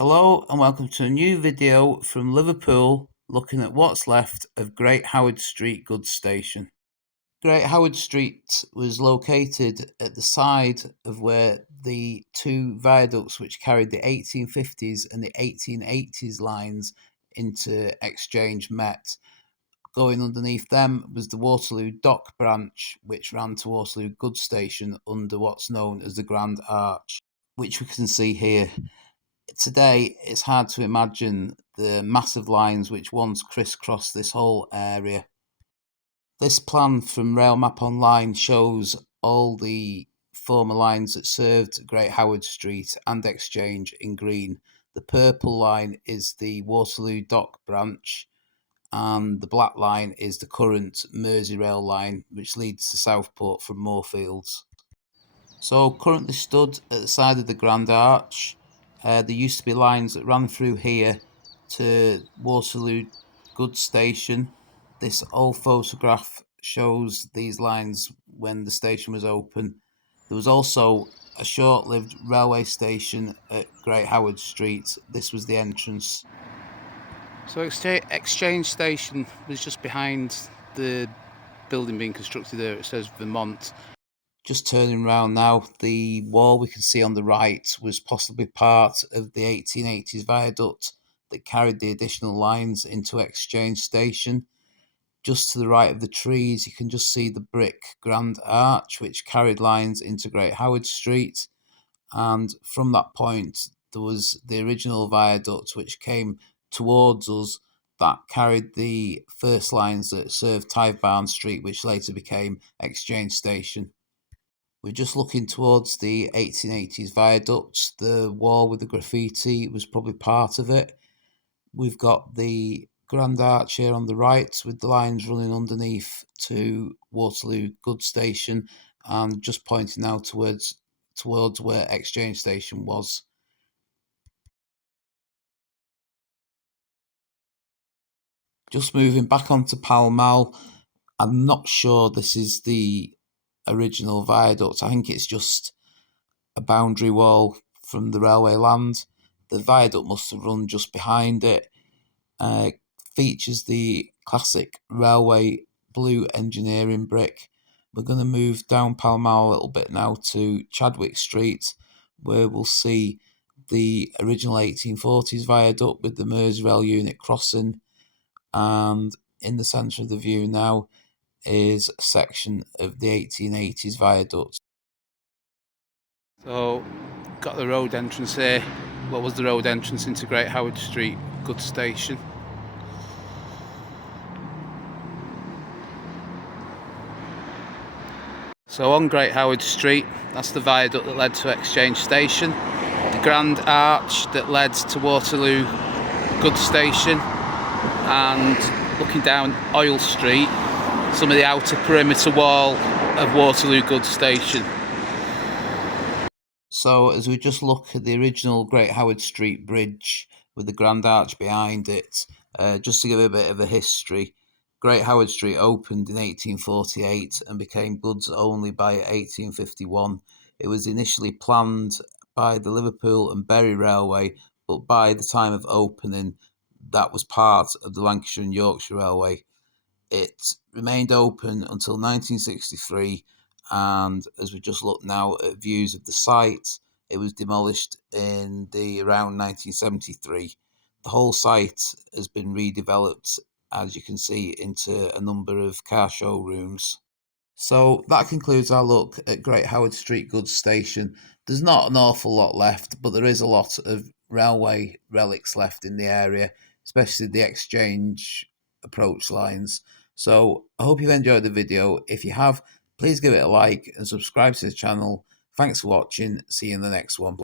Hello and welcome to a new video from Liverpool looking at what's left of Great Howard Street Goods Station. Great Howard Street was located at the side of where the two viaducts which carried the 1850s and the 1880s lines into Exchange met. Going underneath them was the Waterloo Dock branch which ran to Waterloo Goods Station under what's known as the Grand Arch, which we can see here. Today, it's hard to imagine the massive lines which once crisscrossed this whole area. This plan from Rail Map Online shows all the former lines that served Great Howard Street and Exchange in green. The purple line is the Waterloo Dock branch, and the black line is the current Merseyrail line, which leads to Southport from Moorfields. So currently stood at the side of the Grand Arch, there used to be lines that ran through here to Waterloo Goods Station. This old photograph shows these lines when the station was open. There was also a short-lived railway station at Great Howard Street. This was the entrance. So Exchange Station was just behind the building being constructed there. It says Vermont. Just turning around now, the wall we can see on the right was possibly part of the 1880s viaduct that carried the additional lines into Exchange Station. Just to the right of the trees, you can just see the brick Grand Arch, which carried lines into Great Howard Street. And from that point, there was the original viaduct, which came towards us, that carried the first lines that served Tithebarn Street, which later became Exchange Station. We're just looking towards the 1880s viaducts. The wall with the graffiti was probably part of it. We've got the Grand Arch here on the right with the lines running underneath to Waterloo Goods Station, and just pointing now towards where Exchange Station was. Just moving back onto Pall Mall, I'm not sure this is the original viaduct. I think it's just a boundary wall from the railway land. The viaduct must have run just behind it. Features the classic railway blue engineering brick. We're going to move down Pall Mall a little bit now to Chadwick Street, where we'll see the original 1840s viaduct with the Merseyrail unit crossing, and in the centre of the view now is a section of the 1880s viaduct. So, got the road entrance here. What was the road entrance into Great Howard Street Goods Station? So on Great Howard Street, that's the viaduct that led to Exchange Station, the Grand Arch that led to Waterloo Goods Station, and looking down Oil Street, some of the outer perimeter wall of Waterloo Goods Station. So as we just look at the original Great Howard Street Bridge with the Grand Arch behind it, just to give a bit of a history, Great Howard Street opened in 1848 and became goods only by 1851. It was initially planned by the Liverpool and Bury Railway, but by the time of opening, that was part of the Lancashire and Yorkshire Railway. It remained open until 1963, and as we just look now at views of the site, it was demolished in around 1973. The whole site has been redeveloped, as you can see, into a number of car showrooms. So that concludes our look at Great Howard Street Goods Station. There's not an awful lot left, but there is a lot of railway relics left in the area, especially the Exchange approach lines. So I hope you've enjoyed the video. If you have, please give it a like and subscribe to the channel. Thanks for watching. See you in the next one.